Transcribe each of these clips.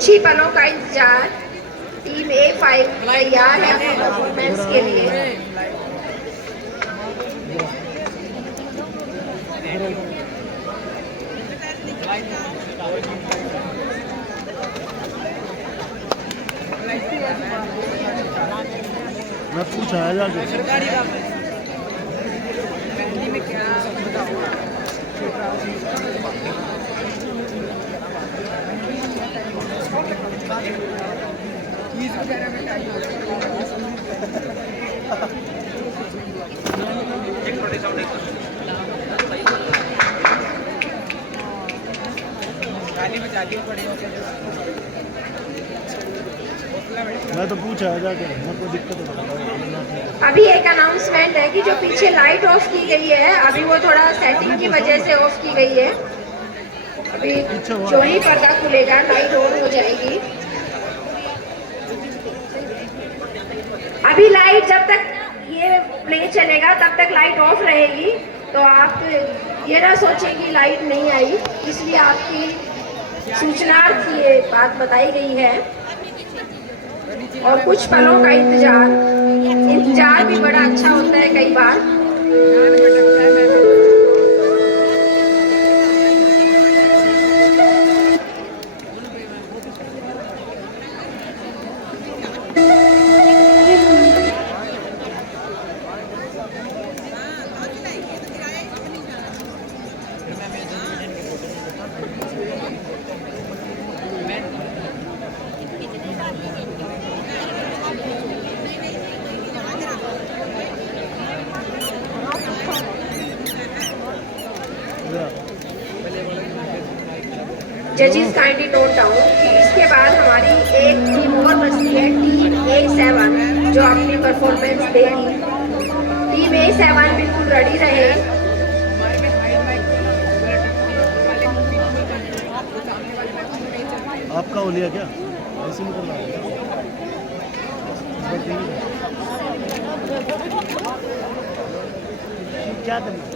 कुछ ही पलों का इंतजार। टीम A5 तैयार है अपने परफॉर्मेंस के लिए। मैं पूछा है जाके मैं तो पूछा है जाके, मेरे को दिक्कत है। अभी एक अनाउंसमेंट है कि जो पीछे लाइट ऑफ की गई है, अभी वो थोड़ा सेटिंग की वजह से ऑफ की गई है। अभी जो ही पर्दा खुलेगा लाइट ऑन हो जाएगी। अभी लाइट जब तक ये प्ले चलेगा तब तक लाइट ऑफ रहेगी, तो आप ये ना सोचें कि लाइट नहीं आई, इसलिए आपकी सूचनार्थ ये बात बताई गई है। और कुछ पलों का इंतजार भी बड़ा अच्छा होता है कई बार। जजेस काइंडली नोट डाउन कि इसके बाद हमारी एक टीम और बचती है, टीम A7, जो अपनी परफॉर्मेंस देगी। टीम A7 बिल्कुल रेडी रहे। आपका हो लिया क्या? ऐसे नहीं करना है क्या करना है?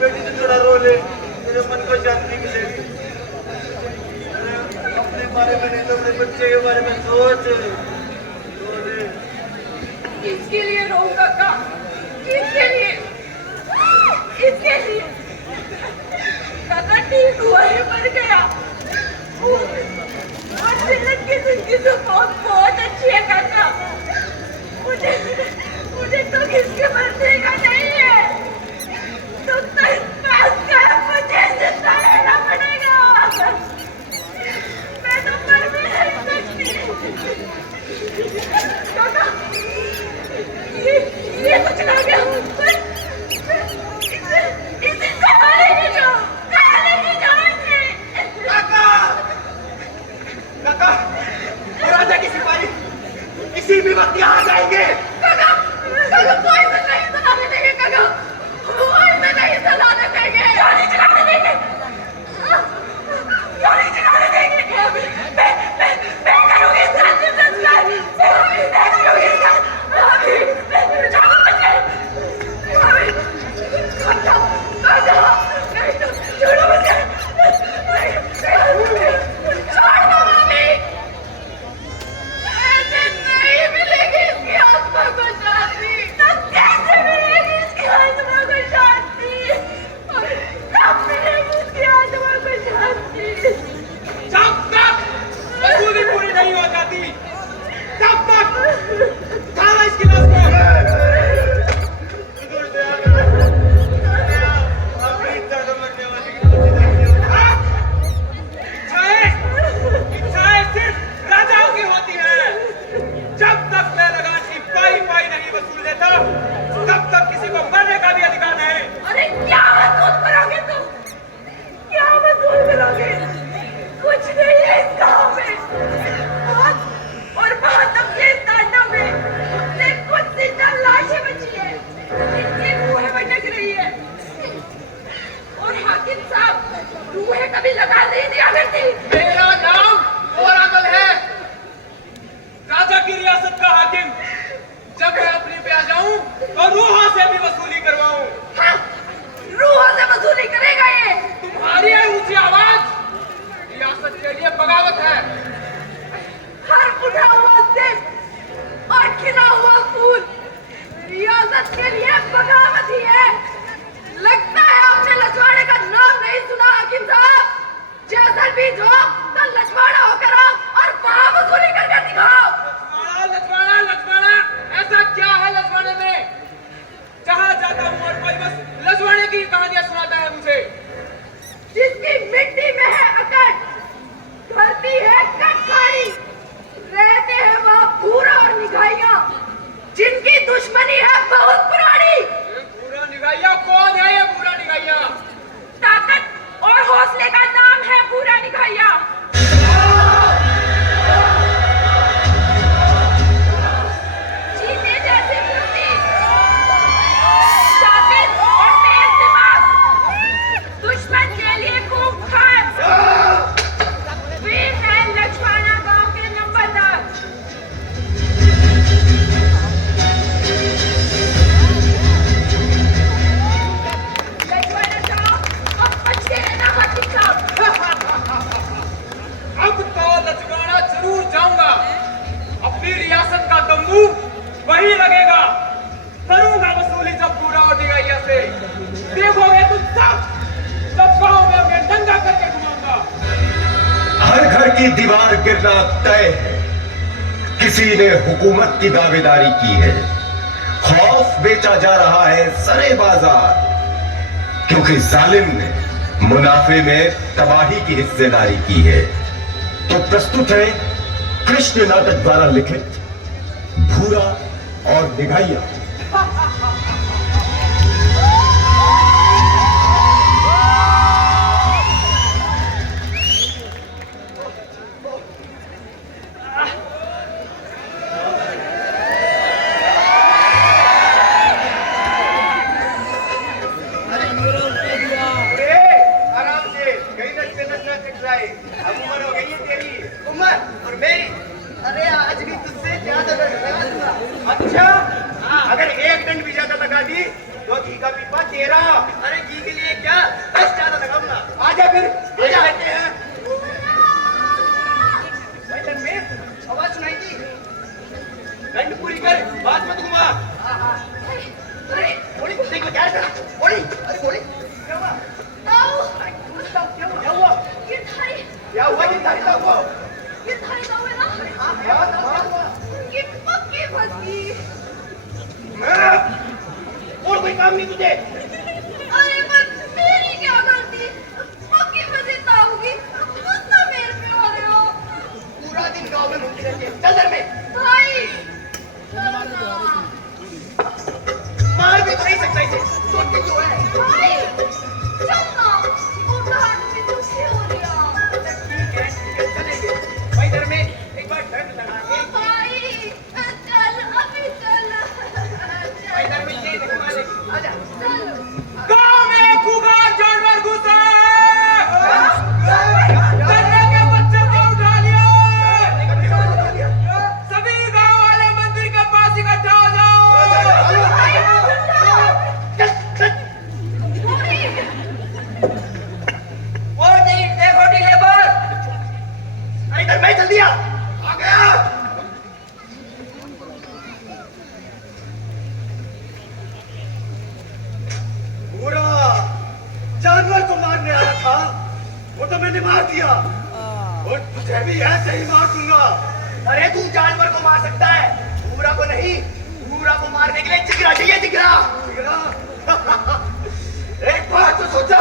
बेटी तो थोड़ा रो ले, मेरे मन को शांति मिलेगी। अपने बारे में नहीं तो अपने बच्चे के बारे में सोच। किसके लिए रो काका? किसके लिए? इसके लिए काका ठीक हुआ, ये मर गया। और तिलक की जिंदगी तो बहुत अच्छी है काका। मुझे तो किसके मरने का नहीं है। तुम तो इस बात का मुझे जिंदा रहना पड़ेगा। मैं तो मर भी नहीं सकती। काका, ये कुछ ना गया। इसे कहाँ लेके जाओ? कहाँ लेके जाओ इसे? काका, काका, राजा की सिपाही किसी भी वक्त यहाँ आ जाएंगे। काका, काका कोई इसे नहीं चलाने देंगे। काका, कोई इसे नहीं चलाने देंगे। क्यों नहीं चलाने देंगे? क्यों नहीं चलाने देंगे? मैं करूँगी इसका संस्कार। मैं करूँगी इसका। मैं जाओ बच्चे। काका, नहीं तो छोड़ो मुझे। छोड़ दो अभी। की दीवार गिरना तय है। किसी ने हुकूमत की दावेदारी की है। खौफ बेचा जा रहा है सरे बाजार, क्योंकि जालिम ने मुनाफे में तबाही की हिस्सेदारी की है। तो प्रस्तुत है कृष्ण नाटक द्वारा लिखित भूरा और निघाइया। अच्छा, अगर एक डंड भी ज्यादा लगा दी तो घी का पीपा तेरा। अरे घी के लिए क्या, बस ज्यादा लगाऊंगा। आजा फिर, आजा आते हैं। भाई डंड में आवाज सुनाई दी, डंड पूरी कर, बात मत घुमा। अरे बोली देखो क्या है, बोली, अरे बोली क्या हुआ? अरे क्या हुआ? क्या हुआ? गिरधारी था वो। और कोई काम नहीं तुझे? अरे बस मेरी क्या गलती, पक्की मस्जिद ना होगी, गुस्सा मेरे पे हो रहे हो। पूरा दिन गाँव में घूमती रहती है, चल घर में। भाई चलो ना। मार भी तो नहीं सकता इसे, सोचते क्यों है? भाई चल ना, घबराहट से दुखी हो रही हो। अच्छा ठीक है चलेंगे। भाई घर में एक बार डंड लगा के। भाई चल अभी चल। भाई घर में ये देखो मारे, आजा। गांव में एक खुगार जानवर घुसा है। गन्ने के बच्चे को उठा लिया। सभी गांव वाले मंदिर के पास इकट्ठा हो जाओ। और नहीं देखो ढीले पर। अरे इधर मैं चल दिया, आ गया। पूरा जानवर को मारने आया था, वो तो मैंने मार दिया, और तुझे भी ऐसे ही मार दूंगा। अरे तू जानवर को मार सकता है, पूरा को नहीं। पूरा को मारने के लिए जिगरा चाहिए, जिगरा। जिगरा एक बार तो सोचा,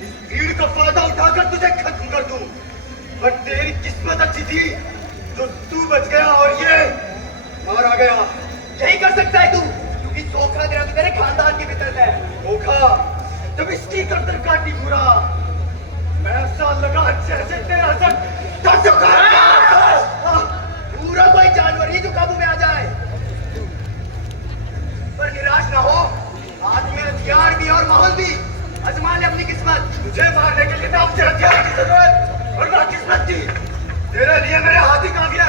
इस भीड़ का फायदा उठाकर तुझे खत्म कर दूं, पर तेरी किस्मत अच्छी थी तो तू बच गया और ये मारा गया। यही कर सकता है तू, क्योंकि धोखा देना तो तेरे खानदान की फितरत है। धोखा जब इसकी गर्दन काटी पूरा, ऐसा लगा जैसे तेरा सर कट चुका है। पूरा कोई जानवर ही जो काबू में आ जाए। पर निराश ना हो, हाथ में हथियार भी और माहौल भी। आजमा ले अपनी किस्मत। मुझे मारने के लिए ना अपने हथियार की जरूरत और ना किस्मत की। तेरे लिए मेरे हाथी काफी है।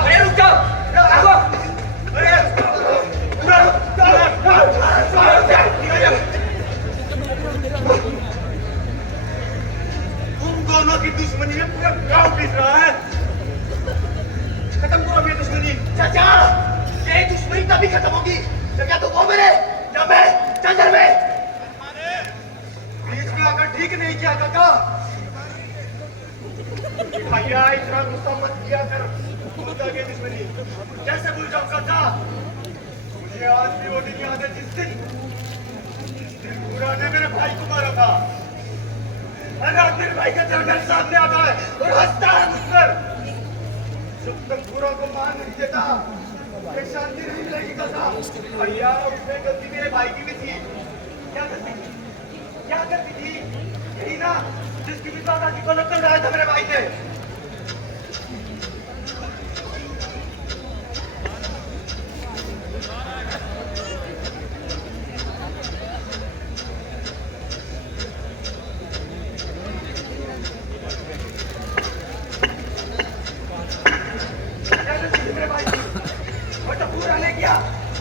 अरे रुक जाओ, रुको। तुम दोनों की दुश्मनी में पूरा गांव पीस रहा है। खत्म करो ये दुश्मनी। चाचा, ये दुश्मनी तभी खत्म होगी जब या तो वो मेरे या मैं जंगल में। बीच में आकर ठीक नहीं किया काका। भैया इतना गुस्सा मत किया कर, भूल जा ये दुश्मनी। कैसे भूल जाऊं काका? मुझे आज भी वो दिन याद है जिस दिन पूरा ने मेरे भाई को मारा था। हर रात मेरे भाई का चल मेरे सामने आता है और हंसता है मुझ पर। जब तक पूरा को मार नहीं देता एक शांति नहीं मिलेगी काका। भैया उसमें गलती मेरे भाई की भी थी। क्या गलती थी? क्या गलती थी? यही ना जिसकी भी दादाजी को लग रहा था मेरे भाई ने।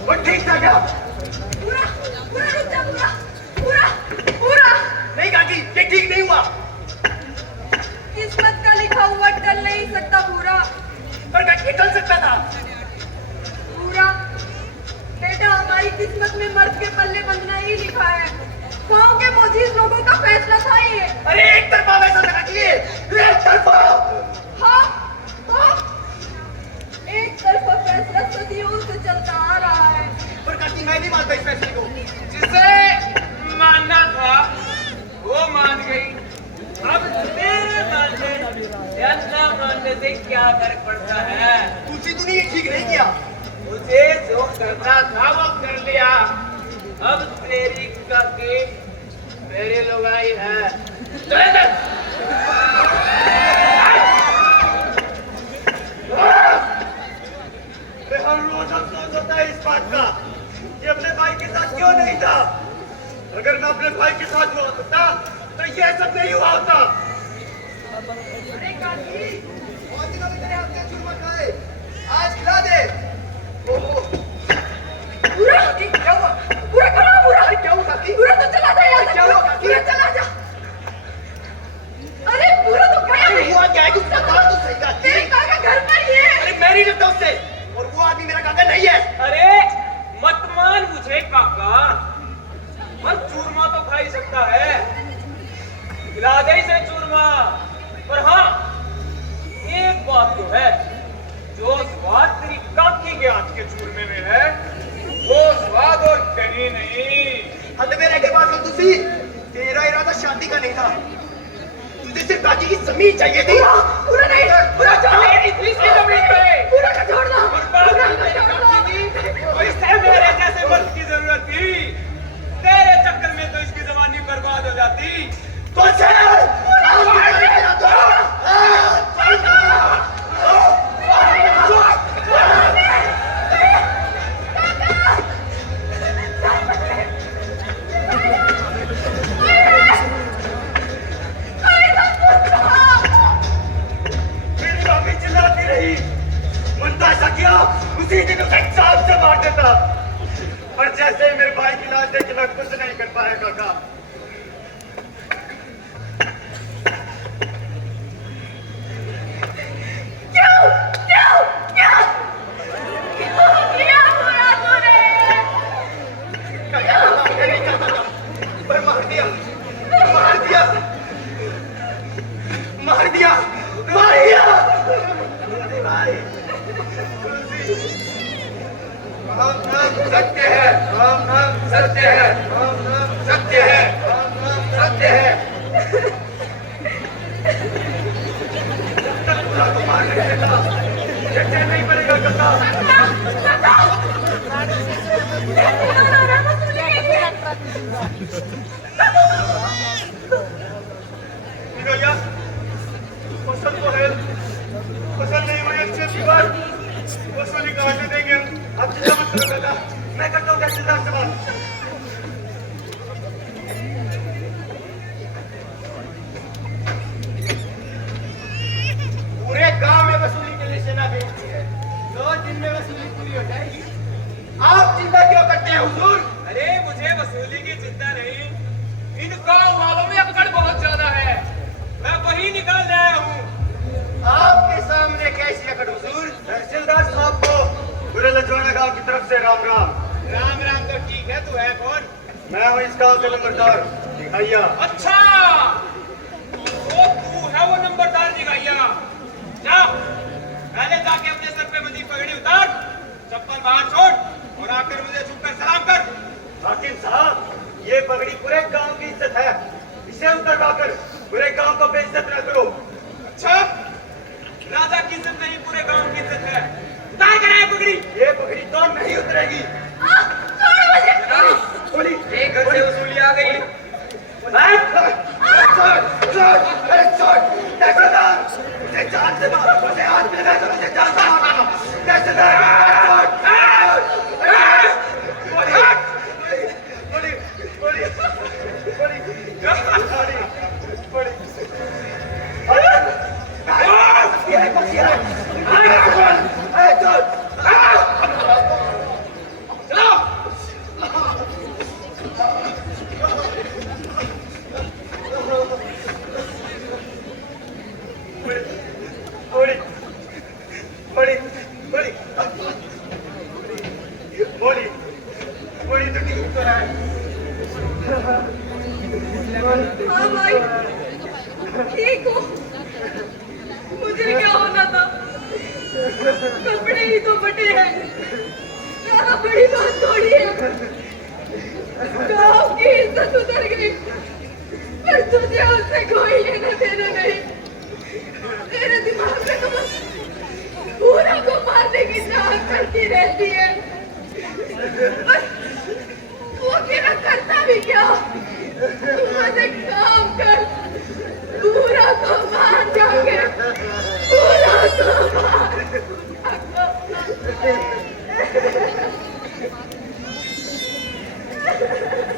वो ठीक था क्या? पूरा पूरा रुक जा, पूरा पूरा पूरा। नहीं काकी, ये ठीक नहीं हुआ। किस्मत का लिखा हुआ टल नहीं सकता पूरा। पर काकी टल सकता था। पूरा बेटा, हमारी किस्मत में मर्द के पल्ले बंधना ही लिखा है। गांव के मोजीज लोगों का फैसला था ये। अरे एक तरफा वैसा लगा कि एक तरफा। हाँ तो एक तरफा फैसला सदियों से चलता आ रहा है। पर काकी मैं नहीं मानता इस फैसले को। जिसे मानना था वो मान गई। अब तेरे मानने या ना मानने से क्या फर्क पड़ता है? तुलसी तूने ये ठीक नहीं किया। मुझे जो करना था वो कर लिया। अब तेरी काकी मेरी लुगाई है। चले चल। अरे हर रोज अफसोस होता है इस बात का कि अपने भाई के साथ क्यों नहीं था। अगर मैं अपने भाई के साथ हुआ होता तो ये सब नहीं हुआ होता। अरे काकी, बहुत दिनों में तेरे हाथ से चूरमा खाए, आज खिला दे। ओहो, पूरा क्या हुआ? पूरा खराब पूरा। क्या हुआ काकी? पूरा तो चला जा यार। क्या हुआ काकी? पूरा चला जा। अरे पूरा तो गया। अरे हुआ क्या है? कुछ बता तो सही काकी। तेरे काका घर पर ही है। अरे मैं नहीं डरता उससे, और वो आदमी मेरा काका नहीं है। अरे मत मान मुझे काका, पर चूरमा तो खा ही सकता है। खिला दे इसे चूरमा। पर हाँ, एक बात तो है, जो स्वाद तेरी काकी के हाथ के चूरमे में है वो स्वाद और कहीं नहीं। हद में रह के बात कर तुसी। तेरा इरादा शादी का नहीं था, तुझे सिर्फ काकी की जमीन चाहिए थी। पूरा नहीं। पूरा छोड़ दे। मेरी इसकी जमीन पे पूरा का छोड़ दो। और बाकी मेरी काकी की, और इसे मेरे जैसे मर्द की जरूरत थी। तेरे चक्कर में तो इसकी जवानी बर्बाद हो जाती। तो मेरी काकी चिल्लाती रही, मन तो ऐसा किया उसी दिन उसे सांप से मार देता। पर जैसे ही मेरे भाई की लाश देखी मैं कुछ नहीं कर पाया काका। पर मार दिया, मार दिया, मार दिया, मार दिया। तुलसी भाई, तुलसी। राम नाम सत्य है, राम नाम सत्य है, राम नाम सत्य है, राम नाम सत्य है। तो मार देगा, चेचे नहीं पड़ेगा काका। भैया, फसल तो है, फसल नहीं हुई अच्छे की बात, फसल कहाँ से देंगे हम? आप चिंता मत करो बेटा, मैं करता हूँ तहसीलदार से बात। पूरे गांव में वसूली के लिए सेना भेजती है, 2 दिन में वसूली पूरी हो जाएगी। आप चिंता क्यों करते हैं हुजूर? अरे मुझे वसूली की चिंता नहीं, इन गांव वालों में अकड़ बहुत ज्यादा है, मैं वही निकाल लाया हूँ। आपके सामने कैसी अकड़ हुजूर? तहसीलदार साहब को पूरे लजवाना गांव की तरफ से राम राम। राम राम तो ठीक है, तू है कौन? मैं हूँ इस गांव का नंबरदार दिखाइया। अच्छा, तो तू है वो नंबरदार दिखाइया। जा, पहले जाके अपने सर पे बंधी पगड़ी उतार, चप्पल बाहर छोड़ और आकर मुझे झुककर सलाम कर। हाकिम साहब, ये पगड़ी पूरे गांव की इज्जत है, इसे उतरवाकर पूरे गांव को बेइज्जत न करो। अच्छा, राजा की इज्जत नहीं, पूरे गांव की इज्जत है। उतार कर आए पगड़ी। ये पगड़ी तो नहीं उतरेगी। बोली, एक घर से वसूली आ गई। मुझे जान से मारो, मुझे हाथ में लगा, मुझे जान से मारो। भाई, ठीक हो? मुझे क्या होना था? कपड़े ही तो फटे हैं, ज्यादा बड़ी बात थोड़ी है। गाँव की इज्जत उतर गई, पर तुझे उससे कोई लेना देना नहीं। तेरे दिमाग में तो बस पूरा को मारने की चाहत करती रहती है। बस वो अकेला करता भी क्या? तू मुझे काम कर, पूरा को मार जाके, पूरा को मार।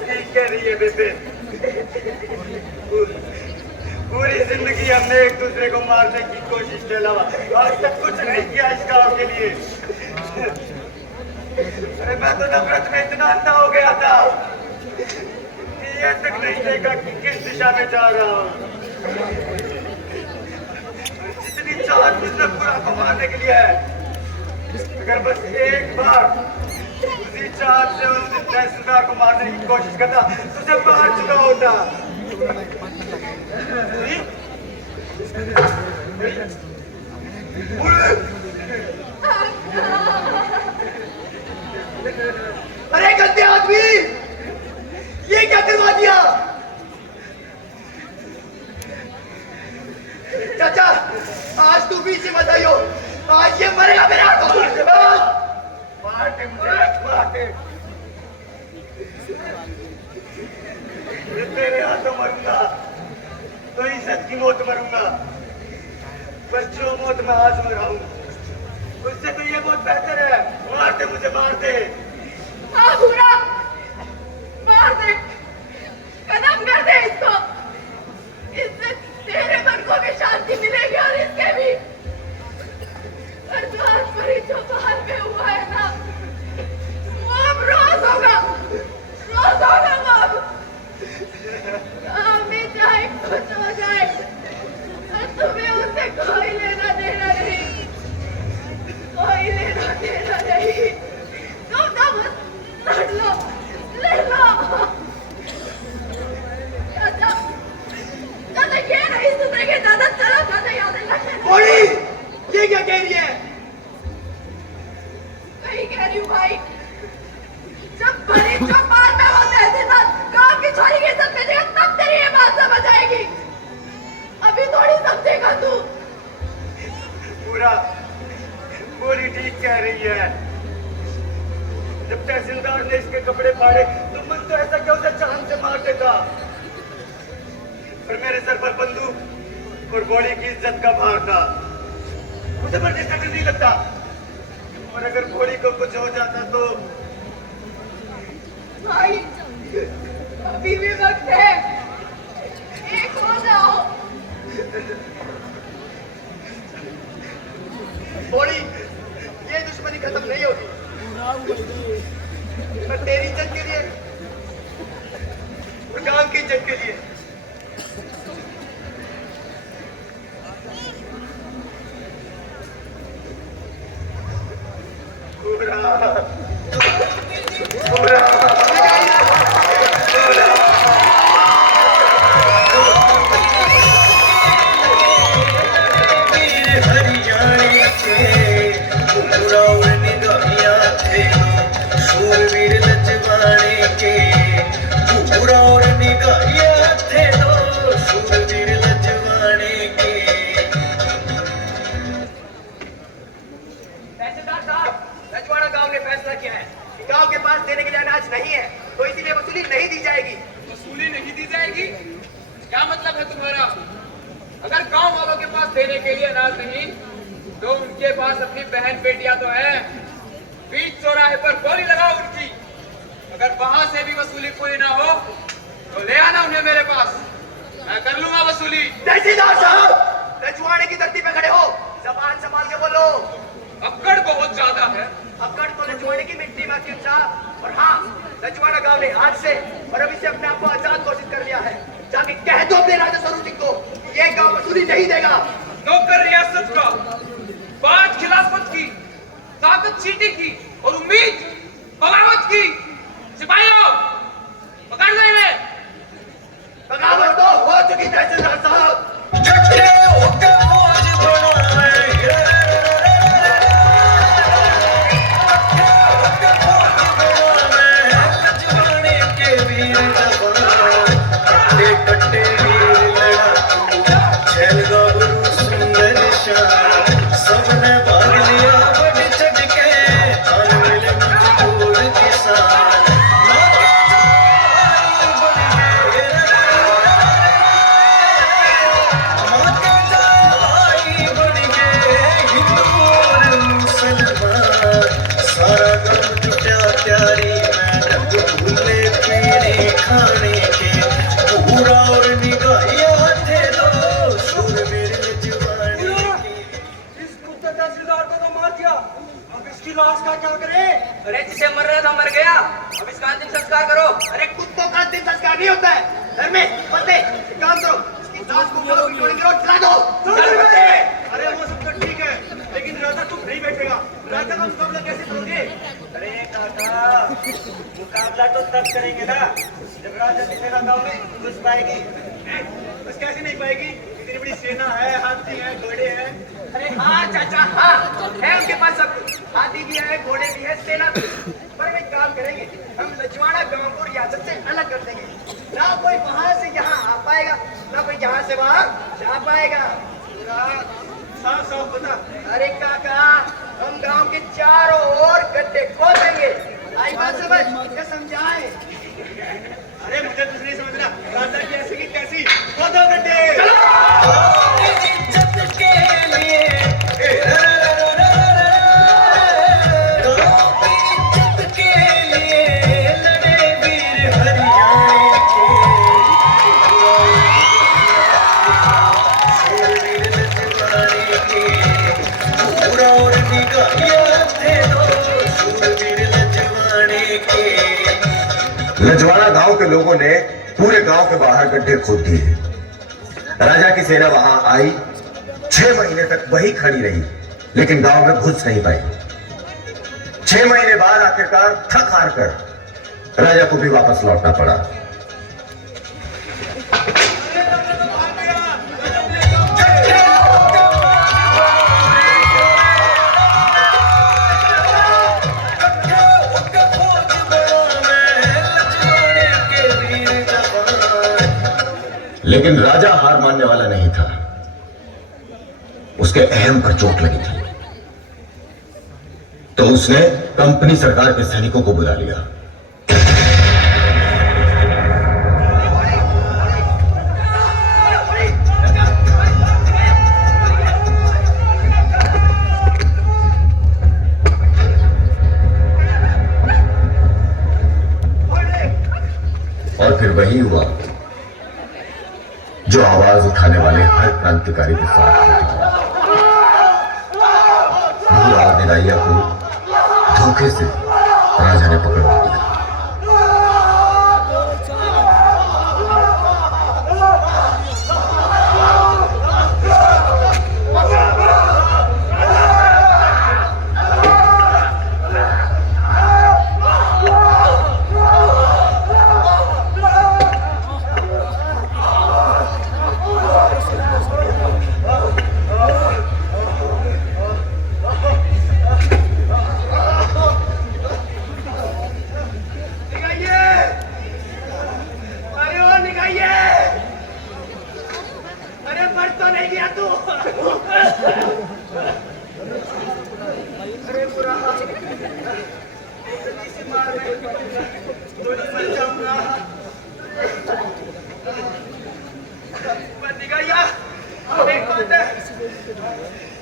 ठीक कह रही है बेबे। पूरी जिंदगी हमने एक दूसरे को मारने की कोशिश के अलावा आज तक कुछ नहीं किया इस गांव के लिए। अरे मैं तो नफरत में इतना अंधा हो गया था कि ये तक नहीं देखा कि किस दिशा में जा रहा हूँ। जितनी चाहत मुझने पूरा को मारने के लिए है, अगर बस एक बार उसी चाहत से उस तहसीलदार को मारने की कोशिश करता तो उसे मार चुका होता। अरे गंदे आदमी, ये क्या करवा दिया? चाचा, आज तू बीच मत आइयो, आज ये मरेगा मेरे हाथों। मारते मुझे, मारते। तेरे हाथों मरूंगा तो इज्जत की मौत मरूंगा, पर जो मौत मैं आज मरा हूं उससे तो ये मौत बेहतर है। मारते मुझे, मारते। हाँ पूरा मार दे, खत्म कर दे इसको। इससे तेरे मन को भी शांति मिलेगी और इसके भी। और जो आज मरी जो बाहर में हुआ है ना, वो अब रोज होगा, रोज होगा वो अब। में जाए कुछ हो जाए, और तुम्हें उससे कोई लेना देना नहीं, कोई लेना देना नहीं। तुम तो बस लड़ लो, लड़ लो। चाचा, चाचा ये नहीं सुधरेंगे, चाचा चलो, चाचा याद रखना। बोली, ये क्या कह रही है? वही कह रही हूँ भाई, जब बड़ी चौपाल में होते हैं गांव की छोरी की इज्जत बेचेगा तब तेरी ये बात समझ आएगी। अभी थोड़ी समझेगा तू। पूरा पूरी ठीक कह रही है। जब तहसीलदार ने इसके कपड़े फाड़े तो मन तो ऐसा क्या उसे चांद से मार देता, पर मेरे सर पर बंदूक और बॉडी की इज्जत का भार था, मुझे मरने से डर नहीं लगता। और अगर बॉडी को कुछ हो जाता तो भाई अभी भी वक्त है, एक हो जाओ। बॉडी, ये दुश्मनी खत्म नहीं होगी, पर तेरी इज्जत के लिए और गांव की इज्जत के लिए। पूरा पूरा देने के लिए अनाज नहीं तो उनके पास अपनी बहन बेटियां तो है। बीच चौराहे पर गोली लगाओ उनकी। अगर वहां से भी वसूली पूरी ना हो तो ले आना उन्हें मेरे पास, मैं कर लूंगा वसूली। तहसीलदार साहब, रजवाड़े की धरती पे खड़े हो, जबान संभाल के बोलो। अक्कड़ बहुत ज्यादा है। अक्कड़ तो रजवाड़े की मिट्टी में चिमचा। और हाँ, रजवाड़ा गांव ने आज से और अभी से अपने आप को आजाद घोषित कर लिया है। जाके कह दो अपने राजा स्वरूप सिंह को ये गांव वसूली नहीं देगा। नौकर रियासत का, बात खिलाफत की, ताकत चीटी की और उम्मीद बगावत की। सिपाहियों पकड़ लो इन्हें। बगावत तो हो चुकी तहसीलदार साहब। झटके होके फौज बनो मैं, झटके होके फौज बनो मैं, लजवाने के वीर जवान, कट्टे कट्टे वीर लड़ाकू, छैल गाभरू सुंदर शान, सबने भाग लिया बढ़ चढ़ के, तान मिले मजबूर किसान, माँ के जान बढ़ गए, माँ के जान बढ़ गए, हिंदू और मुसलमान, सारा गम जुटा प्यारी में, रंग भूले पीने खाने के, पूरा और निगाहिया थे दो, शूरवीर जवानी की। इस कुत्ते तहसीलदार को तो मार दिया, अब इसकी लाश का क्या करें? अरे जिसे मर रहा था मर गया, अब इसका अंतिम संस्कार करो। अरे कुत्तों का अंतिम संस्कार नहीं होता है। धर्मेश बंदे एक काम करो, इसकी लाश को पूरा बिजोड़ी करो, जला दो। चल बंदे। अरे वो सब तो ठीक है, लेकिन राजा तुम नहीं बैठेगा। राजा का मुकाबला कैसे करोगे? अरे काका, मुकाबला तो तब करेंगे ना जब राजा दिखेगा गाँव में, घुस पाएगी। बस कैसे नहीं पाएगी? इतनी बड़ी सेना है, हाथी है, घोड़े हैं। अरे हाँ चाचा, हाँ है उनके पास सब कुछ, हाथी भी है, घोड़े भी है, सेना भी। पर हम एक काम करेंगे, हम लजवाड़ा गांव को रियासत से अलग कर देंगे। ना कोई वहां से यहाँ आ पाएगा, ना कोई यहाँ से वहां जा पाएगा। साफ साफ बता। अरे काका, हम गांव के चारों ओर गड्ढे खोद देंगे। आई बात समझ, क्या समझाए? अरे मुझे कुछ नहीं समझना, राजा की ऐसी की कैसी, खोदो गड्ढे। इज्जत के लिए, गाँव की इज्जत के लिए लड़े वीर हरियाणे के, शूरवीर लजवाने के, पूरा और निगाहिया थे दो, शूरवीर लजवाने के। लजवाड़ा गांव के लोगों ने पूरे गांव के बाहर गड्ढे खोद दिए। राजा की सेना वहां आई, 6 महीने तक वही खड़ी रही, लेकिन गांव में घुस नहीं पाई। 6 महीने बाद आखिरकार थक हार कर राजा को भी वापस लौटना पड़ा। लेकिन राजा हार मानने वाला नहीं था, उसके अहम पर चोट लगी थी, तो उसने कंपनी सरकार के सैनिकों को बुला लिया। और फिर वही हुआ जो आवाज उठाने वाले हर क्रांतिकारी के साथ होता है। भूरा निराइया को धोखे से राजा ने पकड़वा दिया।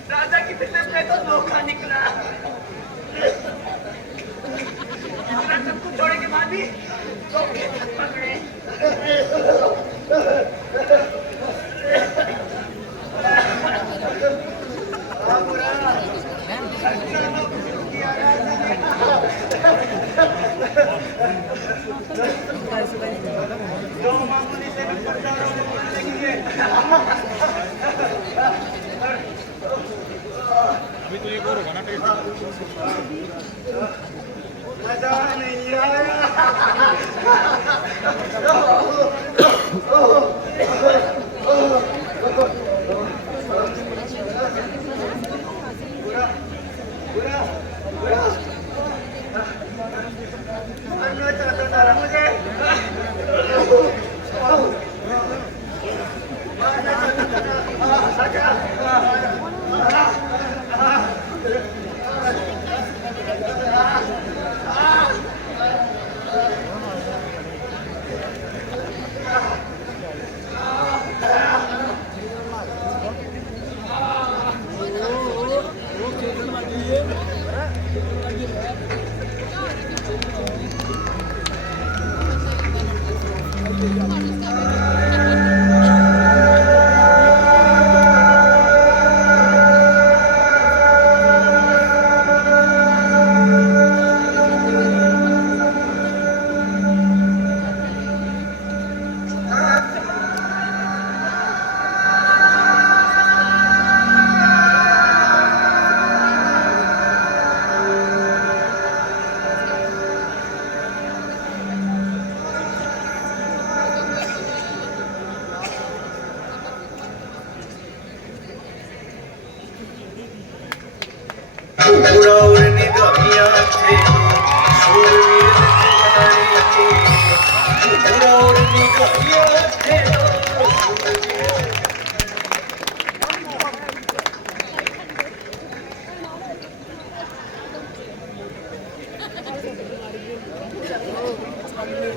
राजा की फितरत में तो धोखा निकला। सबको छोड़ने के बाद भी धोखे पकड़े। जो मामूली से अभी तो एक और होगा ना टेस्ट। मजा नहीं आया।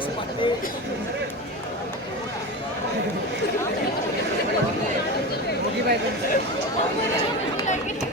से बातें